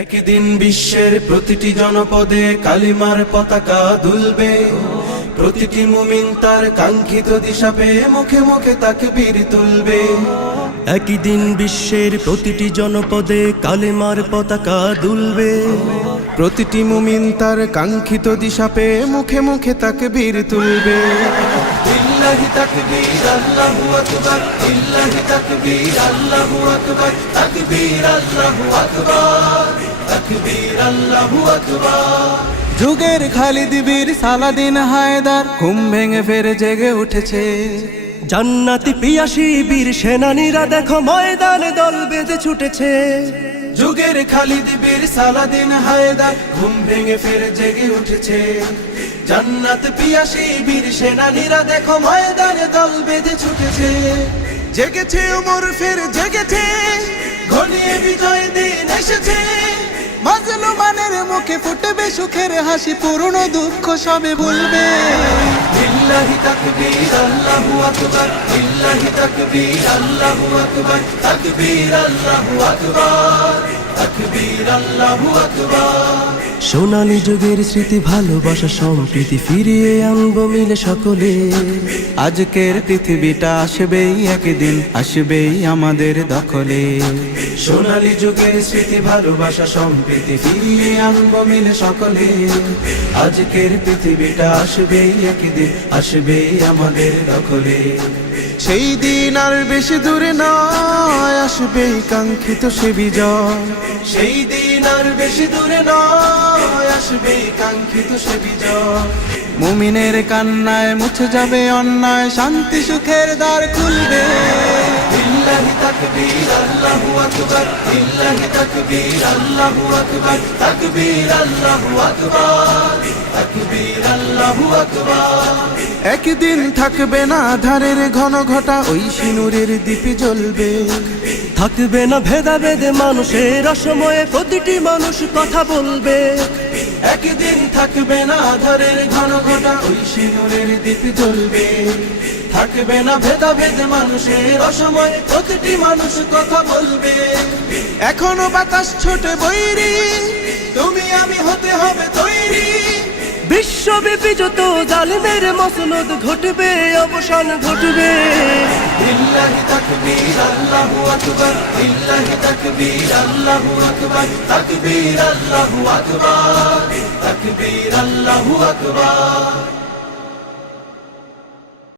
একদিন বিশ্বের প্রতিটি জনপদে কালিমার পতাকা দুলবে। প্রতিটি মুমিন তার কাঙ্ক্ষিত দিশা পেয়ে মুখে মুখে তাকবীর তুলবে। একদিন বিশ্বের প্রতিটি জনপদে কালেমার পতাকা দুলবে। প্রতিটি মুমিন তার কাঙ্ক্ষিত দিশা পেয়ে মুখে মুখে তাকবীর তুলবে। লিল্লাহি তাকবীর আল্লাহু আকবার, লিল্লাহি তাকবীর আল্লাহু আকবার, তাকবীর আল্লাহু আকবার, তাকবীর আল্লাহু আকবার। যুগের খালিদ বীর সালাদিন হায়দার ঘুম ভেঙে ফেরে জেগে উঠেছে। জান্নাতি পিয়াসী বীর সেনানীরা দেখো ময়দানে দল বেঁধে ছুটেছে। যুগের খালিদ বীর সালাদিন হায়দার ঘুম ভেঙে ফেরে জেগে উঠেছে। জান্নাত পিয়াসী বীর সেনানীরা দেখো ময়দানে দল বেঁধে ছুটেছে। জেগেছে ওমর ফের জেগেছে, ঘনিয়ে বিজয় দিন এসেছে। মাজলুমানের মুখে ফুটবে সুখের হাসি, পুরনো দুঃখ সবে ভুলবে। লিল্লাহি তাকবীর আল্লাহু আকবার, লিল্লাহি তাকবীর আল্লাহু আকবার, তাকবীর আল্লাহু আকবার, তাকবীর আল্লাহু আকবার। সোনালী যুগের স্মৃতি ভালোবাসা সম্প্রীতি ফিরিয়ে আনবো মিলে সকলে। আজকের পৃথিবীটা আসবেই একদিন, আসবেই আমাদের দখলে। সোনালী যুগের স্মৃতি ভালোবাসা সম্প্রীতি ফিরিয়ে আনবো মিলে সকলে। আজকের পৃথিবীটা আসবেই একদিন, আসবেই আমাদের দখলে। সেই দিন আর বেশি দূরে নয়, আসবেই কাঙ্ক্ষিত সে বিজয়। সেই দিন আর বেশি দূরে নয়, আসবেই কাঙ্ক্ষিত সে বিজয়। মুমিনের কান্নায় মুছে যাবে অন্যায়, শান্তি সুখের দ্বার খুলবে। লিল্লাহি তাকবীর আল্লাহু আকবার, লিল্লাহি তাকবীর আল্লাহু আকবার, তাকবীর আল্লাহু আকবার, তাকবীর আল্লাহু আকবার। একদিন থাকবে না আধারের ঘন ঘটা, ওই সিনুরের দীপে জ্বলবে। থাকবে না ভেদাভেদে মানুষের অসময়ে প্রতিটি মানুষ কথা বলবে। একদিন থাকবে না আধারের ঘন ঘটা, ওই সিনুরের দীপে জ্বলবে। থাকবে না ভেদাভেদ মানুষের অসময়ে প্রতিটি মানুষ কথা বলবে। এখনো বাতাস ছোটে বৈরী, তুমি আমি হতে হবে তৈরি। বিশ্বব্যাপী যত জালিমের মসনদ ঘটবে, অবসান ঘটবে। লিল্লাহি তাকবীর আল্লাহু আকবার, লিল্লাহি তাকবীর আল্লাহু আকবার, তাকবীর আল্লাহু আকবার, তাকবীর আল্লাহু আকবার।